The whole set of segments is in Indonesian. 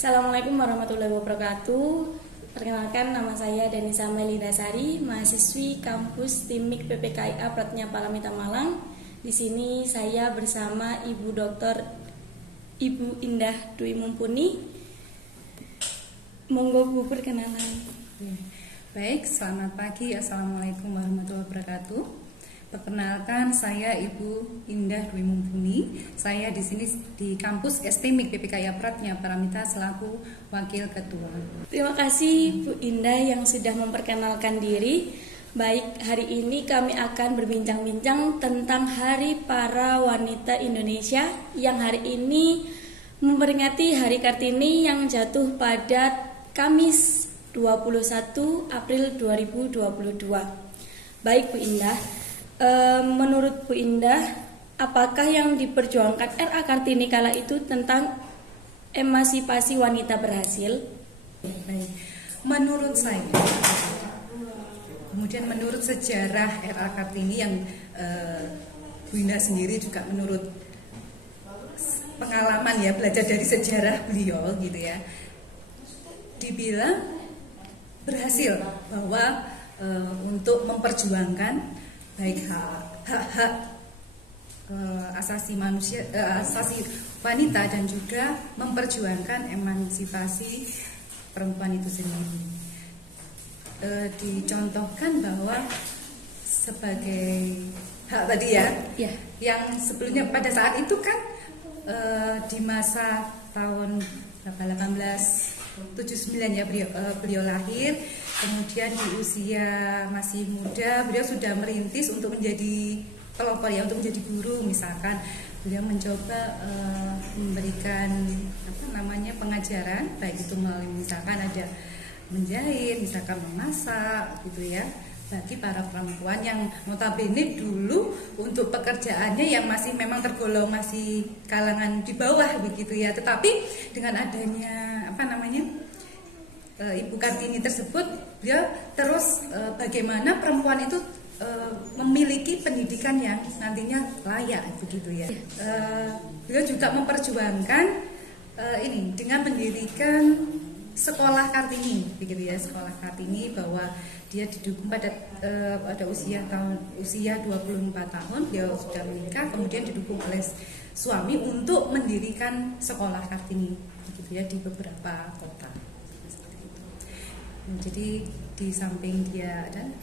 Assalamualaikum warahmatullahi wabarakatuh. Perkenalkan, nama saya Danisa Melidasari, mahasiswi kampus Timik PPKIA Pratnya Paramita Malang. Di sini saya bersama Ibu Dr. Ibu Indah Dwi Mumpuni. Monggo Bu perkenalan. Baik, selamat pagi. Assalamualaikum warahmatullahi wabarakatuh. Perkenalkan, saya Ibu Indah Dwi Mumpuni. Saya di sini di kampus STMIK PPKIA Pratnya Paramita selaku wakil ketua. Terima kasih Bu Indah yang sudah memperkenalkan diri. Baik, hari ini kami akan berbincang-bincang tentang Hari Para Wanita Indonesia yang hari ini memperingati Hari Kartini yang jatuh pada Kamis 21 April 2022. Baik Bu Indah, menurut Bu Indah, apakah yang diperjuangkan RA Kartini kala itu tentang emansipasi wanita berhasil? Baik. Menurut saya, kemudian menurut sejarah RA Kartini yang Bu Indah sendiri juga menurut pengalaman ya, belajar dari sejarah beliau gitu ya, dibilang berhasil bahwa untuk memperjuangkan baik hak asasi manusia, asasi wanita, dan juga memperjuangkan emansipasi perempuan itu sendiri. Dicontohkan bahwa sebagai hak tadi ya, yang sebelumnya pada saat itu kan di masa tahun 1879 ya beliau lahir. Kemudian di usia masih muda beliau sudah merintis untuk menjadi pelopor ya, untuk menjadi guru. Misalkan beliau mencoba memberikan pengajaran, baik itu melalui misalkan ada menjahit, misalkan memasak gitu ya, bagi para perempuan yang notabene dulu untuk pekerjaannya yang masih memang tergolong masih kalangan di bawah begitu ya. Tetapi dengan adanya Ibu Kartini tersebut, beliau terus bagaimana perempuan itu memiliki pendidikan yang nantinya layak begitu ya. Beliau juga memperjuangkan ini dengan mendirikan sekolah Kartini begitu ya, sekolah Kartini, bahwa dia didukung pada usia 24 tahun beliau sudah menikah, kemudian didukung oleh suami untuk mendirikan sekolah Kartini begitu ya di beberapa kota. Jadi di samping dia dan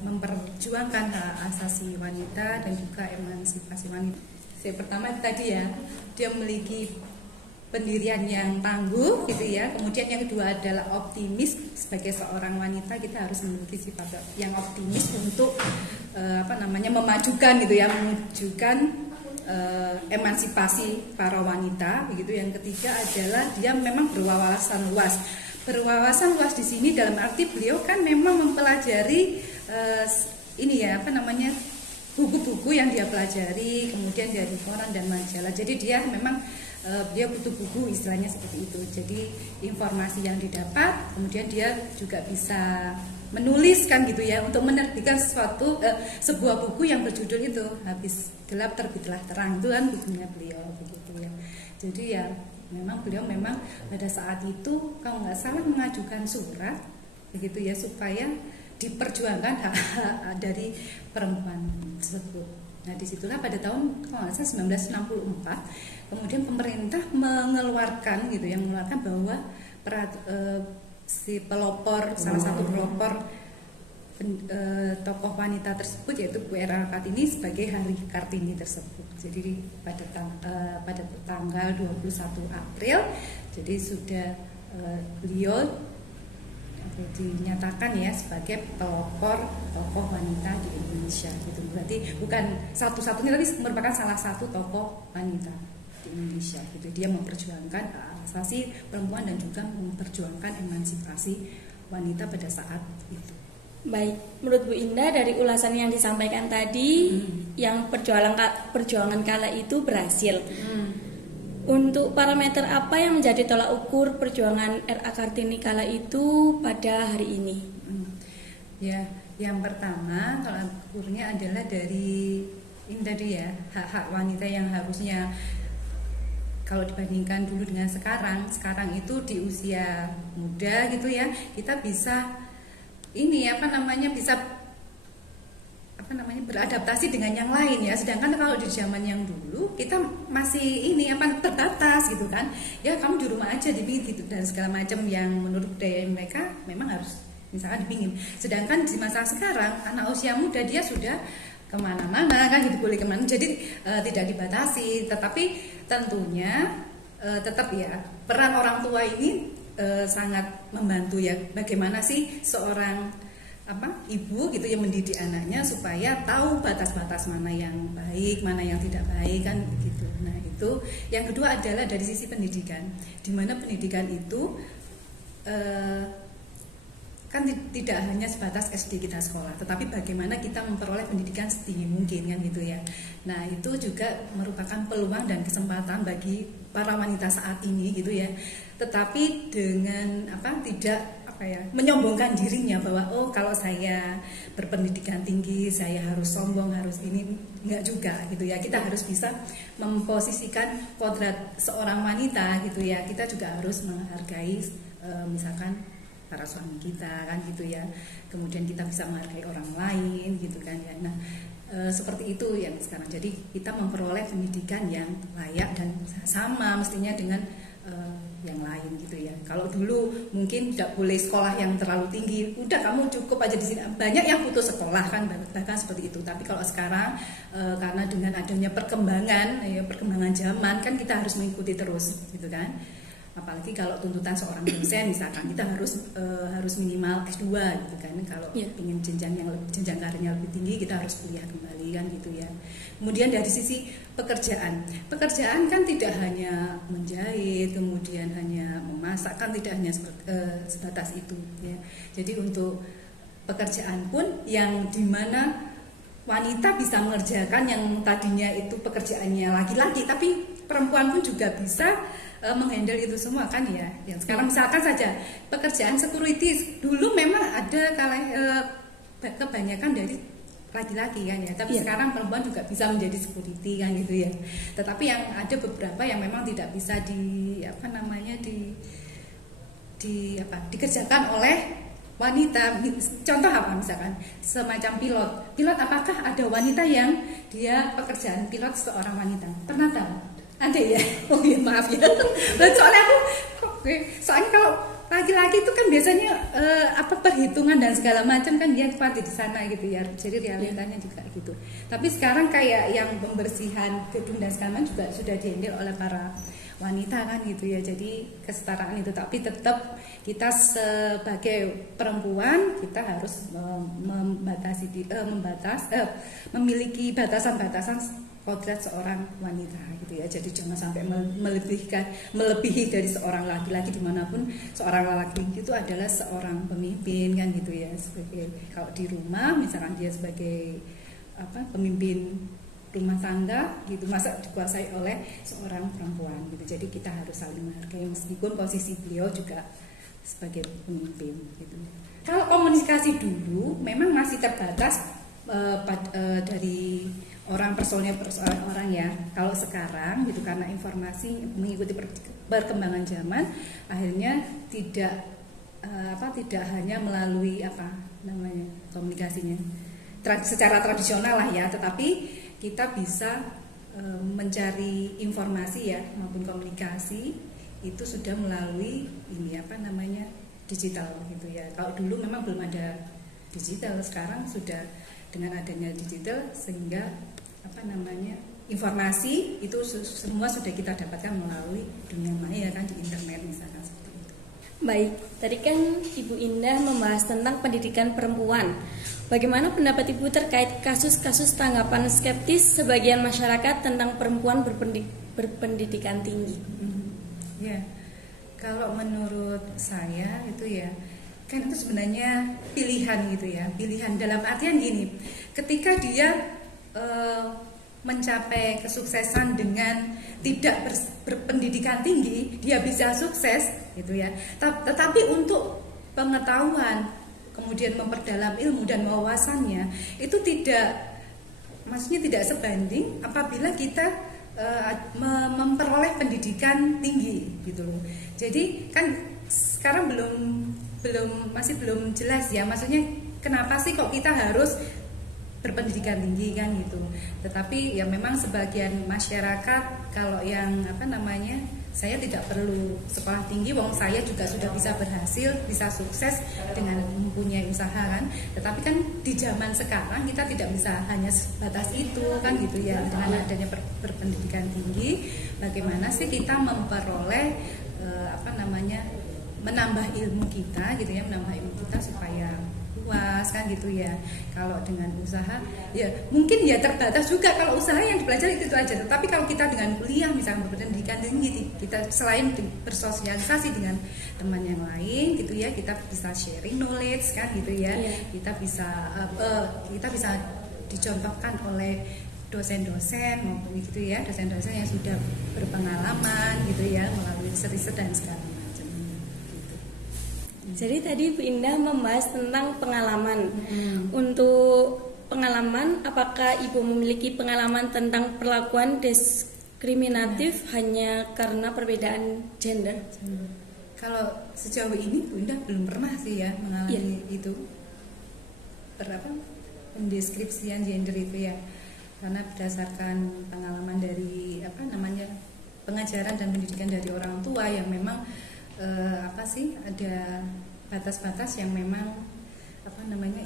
memperjuangkan hak asasi wanita dan juga emansipasi wanita. Yang pertama tadi ya, dia memiliki pendirian yang tangguh gitu ya. Kemudian yang kedua adalah optimis. Sebagai seorang wanita kita harus memiliki sifat yang optimis untuk memajukan gitu ya, memajukan emansipasi para wanita begitu. Yang ketiga adalah dia memang berwawasan luas. Berwawasan luas di sini dalam arti beliau kan memang mempelajari buku-buku yang dia pelajari, kemudian dari koran dan majalah. Jadi dia memang dia butuh buku, istilahnya seperti itu. Jadi informasi yang didapat, kemudian dia juga bisa menuliskan gitu ya, untuk menerbitkan sebuah buku yang berjudul itu Habis Gelap Terbitlah Terang, itu kan bukunya beliau begitu ya. Jadi ya memang beliau pada saat itu kalau nggak salah mengajukan surat begitu ya, supaya diperjuangkan hak dari perempuan tersebut. Nah disitulah pada tahun kalau nggak salah 1964 kemudian pemerintah mengeluarkan bahwa si pelopor, salah satu pelopor tokoh wanita tersebut yaitu Bu RA Kartini sebagai Hari Kartini tersebut. Jadi pada tanggal 21 April jadi sudah beliau dinyatakan ya sebagai pelopor tokoh wanita di Indonesia gitu. Berarti bukan satu-satunya, tapi merupakan salah satu tokoh wanita di Indonesia gitu. Dia memperjuangkan hak asasi perempuan dan juga memperjuangkan emansipasi wanita pada saat itu. Baik, menurut Bu Indah dari ulasan yang disampaikan tadi, yang perjuangan kala itu berhasil. Untuk parameter apa yang menjadi tolak ukur perjuangan RA Kartini kala itu pada hari ini? Ya, yang pertama tolak ukurnya adalah dari ini tadi ya, hak-hak wanita yang harusnya kalau dibandingkan dulu dengan sekarang itu di usia muda gitu ya, kita bisa beradaptasi dengan yang lain ya. Sedangkan kalau di zaman yang dulu kita masih terbatas gitu kan. Ya kamu di rumah aja dipingin gitu dan segala macam yang menurut budaya mereka memang harus misalkan dipingin. Sedangkan di masa sekarang anak usia muda dia sudah kemana-mana kan gitu, boleh kemana. Jadi tidak dibatasi. Tetapi tentunya tetap ya peran orang tua ini sangat membantu ya. Bagaimana sih seorang ibu gitu yang mendidik anaknya supaya tahu batas-batas mana yang baik, mana yang tidak baik kan gitu. Nah, itu yang kedua adalah dari sisi pendidikan. Di mana pendidikan itu kan tidak hanya sebatas SD kita sekolah, tetapi bagaimana kita memperoleh pendidikan setinggi mungkin kan gitu ya. Nah, itu juga merupakan peluang dan kesempatan bagi para wanita saat ini gitu ya. Tetapi dengan tidak menyombongkan dirinya bahwa kalau saya berpendidikan tinggi saya harus sombong, harus ini, enggak juga gitu ya. Kita harus bisa memposisikan kodrat seorang wanita gitu ya. Kita juga harus menghargai misalkan para suami kita kan gitu ya. Kemudian kita bisa menghargai orang lain gitu kan ya. Nah, seperti itu yang sekarang. Jadi kita memperoleh pendidikan yang layak dan sama mestinya dengan yang lain gitu ya. Kalau dulu mungkin tidak boleh sekolah yang terlalu tinggi, udah kamu cukup aja di sini. Banyak yang putus sekolah kan bahkan seperti itu. Tapi kalau sekarang karena dengan adanya perkembangan zaman kan kita harus mengikuti terus gitu kan. Apalagi kalau tuntutan seorang dosen misalkan kita harus minimal S2 gitu kan. Kalau ingin jenjang karirnya lebih tinggi kita harus kuliah kembali kan gitu ya. Kemudian dari sisi pekerjaan kan tidak hanya menjahit, kemudian hanya memasak, kan tidak hanya sebatas itu ya. Jadi untuk pekerjaan pun yang dimana wanita bisa mengerjakan yang tadinya itu pekerjaannya laki-laki, tapi perempuan pun juga bisa menghandle itu semua kan ya. Yang sekarang misalkan saja pekerjaan security dulu memang ada kebanyakan dari laki-laki kan ya, tapi sekarang perempuan juga bisa menjadi security kan gitu ya. Tetapi yang ada beberapa yang memang tidak bisa dikerjakan oleh wanita. Contoh apa misalkan semacam pilot apakah ada wanita yang dia pekerjaan pilot seorang wanita? Pernah tahu? Ada ya? Oh ya maaf ya. Soalnya kalau laki-laki itu kan biasanya perhitungan dan segala macam kan dia pasti di sana gitu ya. Jadi realitanya juga gitu. Tapi sekarang kayak yang pembersihan gedung dan segala macam juga sudah dihandle oleh para wanita kan gitu ya. Jadi kesetaraan itu, tapi tetap kita sebagai perempuan kita harus memiliki batasan-batasan kodrat seorang wanita gitu ya. Jadi jangan sampai melebihi dari seorang laki-laki dimanapun. Seorang laki-laki itu adalah seorang pemimpin kan gitu ya. Sebagai kalau di rumah misalkan dia sebagai pemimpin rumah tangga gitu, masa dikuasai oleh seorang perempuan gitu. Jadi kita harus saling menghargai meskipun posisi beliau juga sebagai pemimpin gitu. Kalau komunikasi dulu memang masih terbatas dari persoalan orang ya. Kalau sekarang gitu karena informasi mengikuti perkembangan zaman, akhirnya tidak hanya melalui komunikasinya secara tradisional lah ya, tetapi kita bisa mencari informasi ya maupun komunikasi itu sudah melalui digital gitu ya. Kalau dulu memang belum ada digital, sekarang sudah dengan adanya digital sehingga informasi itu semua sudah kita dapatkan melalui dunia maya kan, di internet misalkan seperti itu. Baik, tadi kan Ibu Indah membahas tentang pendidikan perempuan. Bagaimana pendapat Ibu terkait kasus-kasus tanggapan skeptis sebagian masyarakat tentang perempuan berpendidikan tinggi? Ya, kalau menurut saya itu ya kan itu sebenarnya pilihan gitu ya. Pilihan dalam artian gini, ketika dia mencapai kesuksesan dengan tidak berpendidikan tinggi, dia bisa sukses gitu ya. Tetapi untuk pengetahuan, kemudian memperdalam ilmu dan wawasannya itu tidak sebanding apabila kita memperoleh pendidikan tinggi gitu loh. Jadi kan sekarang masih belum jelas ya, maksudnya kenapa sih kok kita harus berpendidikan tinggi kan gitu. Tetapi ya memang sebagian masyarakat kalau yang saya tidak perlu sekolah tinggi, wong saya juga sudah bisa berhasil, bisa sukses dengan mempunyai usaha kan. Tetapi kan di zaman sekarang kita tidak bisa hanya sebatas itu kan gitu ya. Dengan adanya berpendidikan tinggi, bagaimana sih kita memperoleh menambah ilmu kita gitu ya, menambah ilmu kita supaya luas kan gitu ya. Kalau dengan usaha ya mungkin ya terbatas juga, kalau usaha yang dipelajari itu aja. Tetapi kalau kita dengan kuliah misalnya berpendidikan tinggi, kita selain bersosialisasi dengan teman yang lain gitu ya, kita bisa sharing knowledge kan gitu ya. Kita bisa dicontohkan oleh dosen-dosen maupun gitu ya, dosen-dosen yang sudah berpengalaman gitu ya, melalui riset-riset dan segala macam gitu. Jadi tadi Bu Indah membahas tentang pengalaman. Untuk pengalaman, apakah Ibu memiliki pengalaman tentang perlakuan diskriminatif hanya karena perbedaan gender? Kalau sejauh ini Bu Indah belum pernah sih ya mengalami itu. Pendeskripsian gender itu ya. Karena berdasarkan pengalaman dari pengajaran dan pendidikan dari orang tua yang memang ada batas-batas yang memang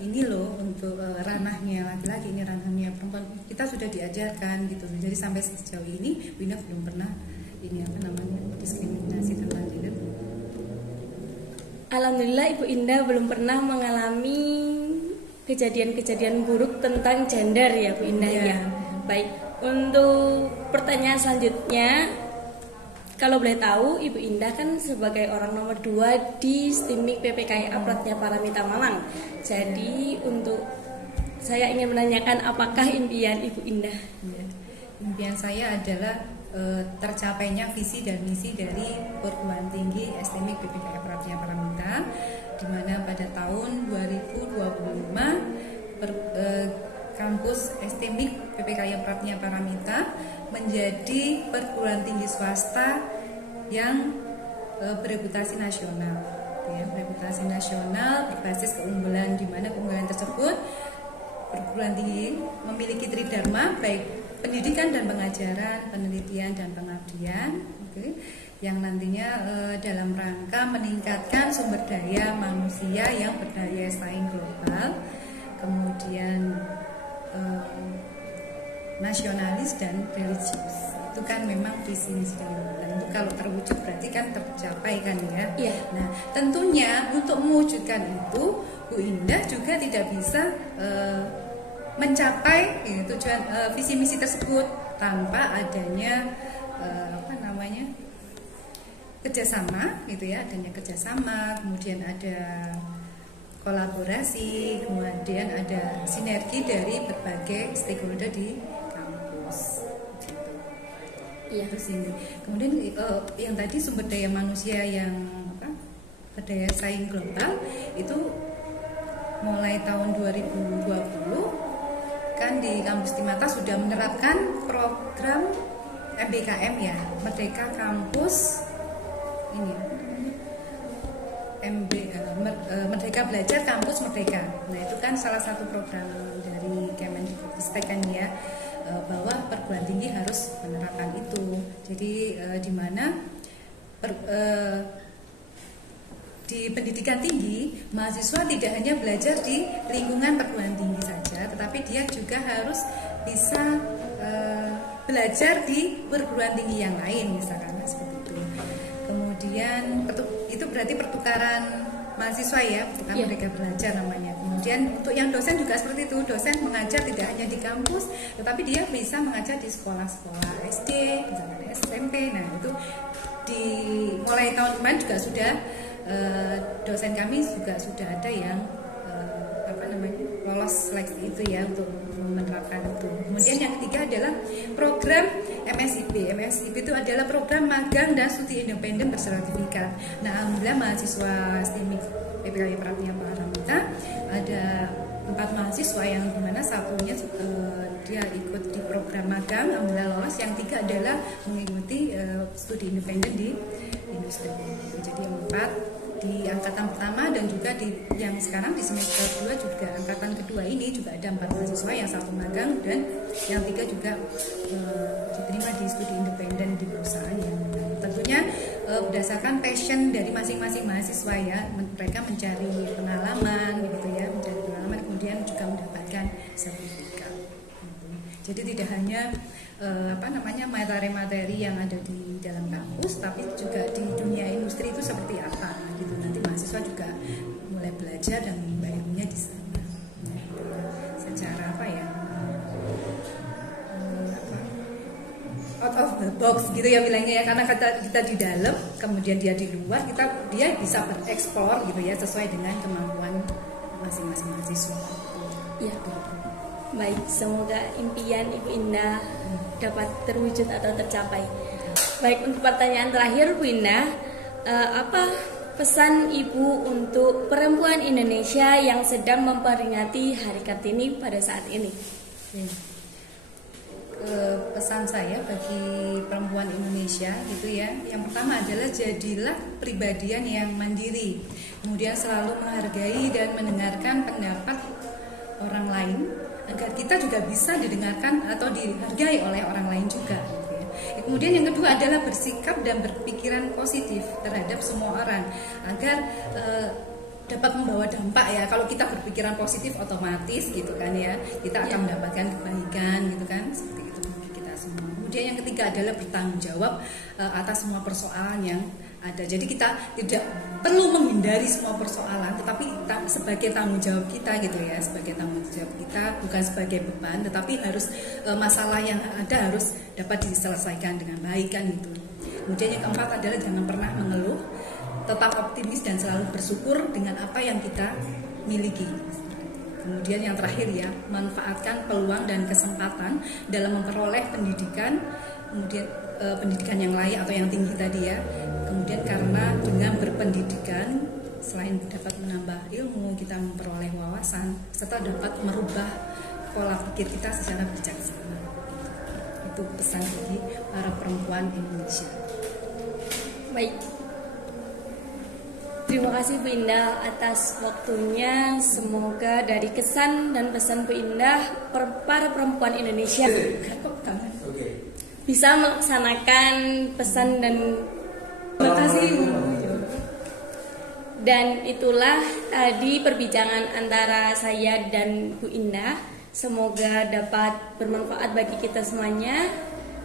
ini loh untuk ranahnya laki-laki, ini ranahnya perempuan, kita sudah diajarkan gitu. Jadi sampai sejauh ini Winda belum pernah diskriminasi tentang gender. Alhamdulillah Ibu Indah belum pernah mengalami kejadian-kejadian buruk tentang gender ya Bu Indah ya. Baik, untuk pertanyaan selanjutnya, kalau boleh tahu Ibu Indah kan sebagai orang nomor 2 di STIMIK PPKIA Pratnya Paramita Malang. Jadi untuk saya ingin menanyakan, apakah impian Ibu Indah? Impian saya adalah tercapainya visi dan misi dari perguruan tinggi STIMIK PPKIA Pratnya Paramita, di mana pada tahun 2025 kampus STIMIK PPKIA Pratnya Paramita menjadi perguruan tinggi swasta yang bereputasi nasional, ya, bereputasi nasional berbasis keunggulan, di mana keunggulan tersebut perguruan tinggi memiliki tridharma, baik pendidikan dan pengajaran, penelitian dan pengabdian, yang nantinya dalam rangka meningkatkan sumber daya manusia yang berdaya saing global, kemudian nasionalis dan religius. Itu kan memang visi misi dari bulan. Itu kalau terwujud berarti kan tercapai kan ya. Nah, tentunya untuk mewujudkan itu Bu Indah juga tidak bisa mencapai tujuan visi misi tersebut tanpa adanya kerjasama gitu ya, adanya kerjasama, kemudian ada kolaborasi, kemudian ada sinergi dari berbagai stakeholder di kampus. Itu sih. Kemudian yang tadi sumber daya manusia yang berdaya saing global itu mulai tahun 2020 kan di kampus Timata sudah menerapkan program MBKM ya, Merdeka Kampus ini Merdeka Belajar Kampus Merdeka. Nah itu kan salah satu program dari Kemendikbudristek kan ya, bahwa perguruan tinggi harus menerapkan itu. Jadi di mana di pendidikan tinggi, mahasiswa tidak hanya belajar di lingkungan perguruan tinggi saja, tetapi dia juga harus bisa belajar di perguruan tinggi yang lain, misalkan seperti itu. Kemudian itu berarti pertukaran mahasiswa ya, bukan mereka belajar namanya. Kemudian untuk yang dosen juga seperti itu, dosen mengajar tidak hanya di kampus, tetapi dia bisa mengajar di sekolah-sekolah SD, misalkan SMP. Nah itu mulai tahun kemarin juga sudah dosen kami juga sudah ada yang lolos seleksi itu ya untuk menerapkan itu. Kemudian yang ketiga adalah program MSIP. MSIP itu adalah program magang dan studi independen bersertifikat. Nah, alhamdulillah mahasiswa STIMIK PPKIA Pratnya Paramita ada 4 mahasiswa yang dimana satunya dia ikut di program magang alhamdulillah lolos, yang 3 adalah mengikuti studi independen di industri. Jadi 4 di angkatan pertama dan juga di yang sekarang di semester 2 juga angkatan kedua ini juga ada 4 mahasiswa, yang 1 magang dan yang 3 juga diterima di studi independen di perusahaan. Yang tentunya berdasarkan passion dari masing-masing mahasiswa ya, mereka mencari pengalaman gitu ya, mencari pengalaman kemudian juga mendapatkan sertifikat. Jadi tidak hanya materi-materi yang ada di dalam kampus, tapi juga di dunia industri itu seperti apa gitu. Nanti mahasiswa juga mulai belajar dan menimba ilmunya di sana. Secara out of the box gitu ya bilangnya ya, karena kita di dalam, kemudian dia di luar, dia bisa bereksplor gitu ya sesuai dengan kemampuan masing-masing mahasiswa. Ya. Baik, semoga impian Ibu Indah dapat terwujud atau tercapai. Baik, untuk pertanyaan terakhir Bu Indah, apa pesan Ibu untuk perempuan Indonesia yang sedang memperingati Hari Kartini pada saat ini? Pesan saya bagi perempuan Indonesia gitu ya, yang pertama adalah jadilah pribadian yang mandiri, kemudian selalu menghargai dan mendengarkan pendapat orang lain agar kita juga bisa didengarkan atau dihargai oleh orang lain juga gitu ya. Kemudian yang kedua adalah bersikap dan berpikiran positif terhadap semua orang agar dapat membawa dampak ya. Kalau kita berpikiran positif otomatis gitu kan ya, kita akan mendapatkan kebaikan gitu kan, seperti itu bagi kita semua. Kemudian yang ketiga adalah bertanggung jawab atas semua persoalan yang ada. Jadi kita tidak perlu menghindari semua persoalan, tetapi sebagai tanggung jawab kita gitu ya, sebagai tanggung jawab kita, bukan sebagai beban, tetapi harus masalah yang ada harus dapat diselesaikan dengan baik kan gitu. Kemudian yang keempat adalah jangan pernah mengeluh, tetap optimis dan selalu bersyukur dengan apa yang kita miliki. Kemudian yang terakhir ya, manfaatkan peluang dan kesempatan dalam memperoleh pendidikan, kemudian pendidikan yang layak atau yang tinggi tadi ya. Kemudian karena dengan berpendidikan selain dapat menambah ilmu, kita memperoleh wawasan serta dapat merubah pola pikir kita secara bijaksana. Itu pesan bagi para perempuan Indonesia. Baik. Terima kasih Bu Indah atas waktunya. Semoga dari kesan dan pesan Bu Indah para perempuan Indonesia bisa melaksanakan pesan dan terima kasih. Dan itulah tadi perbincangan antara saya dan Bu Indah. Semoga dapat bermanfaat bagi kita semuanya.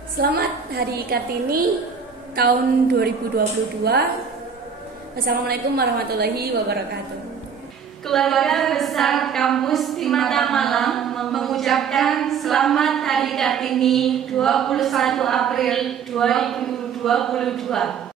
Selamat Hari Kartini tahun 2022. Wassalamualaikum warahmatullahi wabarakatuh. Keluarga besar kampus Timata Malang mengucapkan selamat Hari Kartini 21 April 2022.